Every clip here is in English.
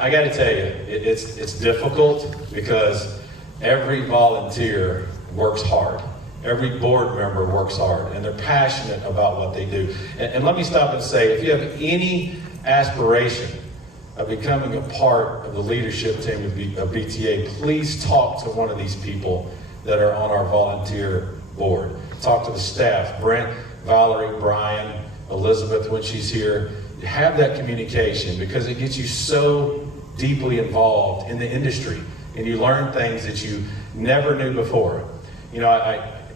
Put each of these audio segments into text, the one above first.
I got to tell you, it's difficult because every volunteer works hard. Every board member works hard, and they're passionate about what they do. And let me stop and say, if you have any aspiration of becoming a part of the leadership team of BTA, please talk to one of these people that are on our volunteer board. Talk to the staff, Brent, Valerie, Brian, Elizabeth when she's here. Have that communication because it gets you so deeply involved in the industry and you learn things that you never knew before. You know,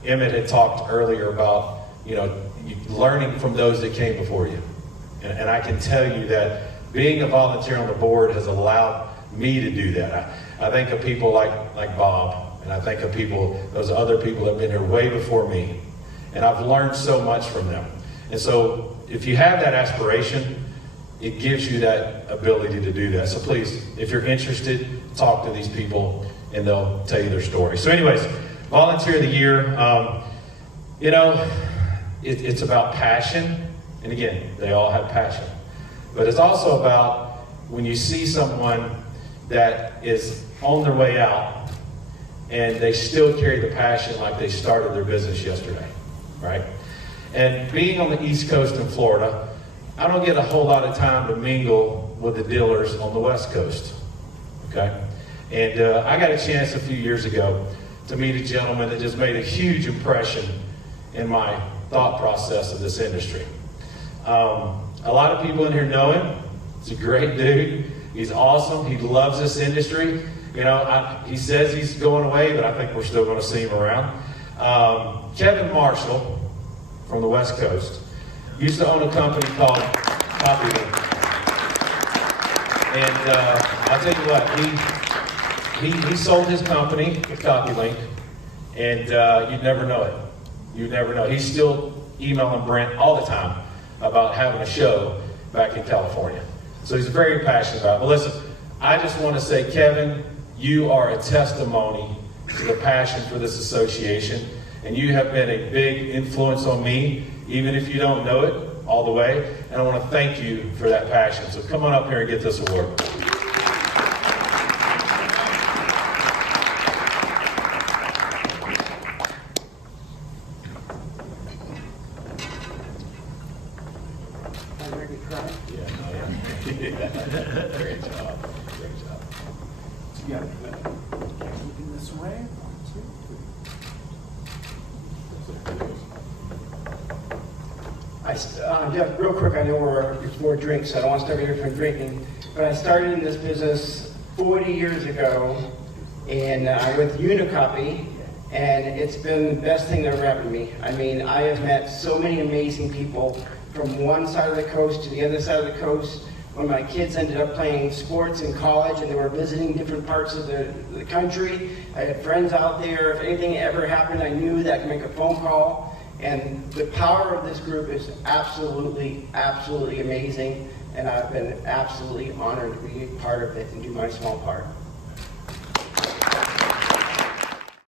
Emmett had talked earlier about, you know, learning from those that came before you. And I can tell you that being a volunteer on the board has allowed me to do that. I think of people like Bob, and I think of those other people that have been here way before me. And I've learned so much from them. And so if you have that aspiration, it gives you that ability to do that. So please, if you're interested, talk to these people and they'll tell you their story. So anyways, Volunteer of the Year, you know, it's about passion. And again, they all have passion. But it's also about when you see someone that is on their way out and they still carry the passion like they started their business yesterday, right? And being on the East Coast in Florida, I don't get a whole lot of time to mingle with the dealers on the West Coast, okay? And I got a chance a few years ago to meet a gentleman that just made a huge impression in my thought process of this industry. A lot of people in here know him. He's a great dude. He's awesome. He loves this industry. You know, he says he's going away, but I think we're still going to see him around. Kevin Marshall from the West Coast used to own a company called CopyLink. And I'll tell you what, he sold his company with CopyLink, and you'd never know it. You'd never know. He's still emailing Brent all the time about having a show back in California. So he's very passionate about it. But listen, I just want to say, Kevin, you are a testimony to the passion for this association, and you have been a big influence on me, even if you don't know it all the way. And I want to thank you for that passion. So come on up here and get this award. Great job. Great job. Yeah. Looking this way. Yeah, real quick, I know we're before drinks, so I don't want to start here from drinking, but I started in this business 40 years ago, and with Unicopy, and it's been the best thing that ever happened to me. I mean, I have met so many amazing people from one side of the coast to the other side of the coast. When my kids ended up playing sports in college and they were visiting different parts of the country, I had friends out there. If anything ever happened, I knew that I could make a phone call. And the power of this group is absolutely, absolutely amazing. And I've been absolutely honored to be part of it and do my small part.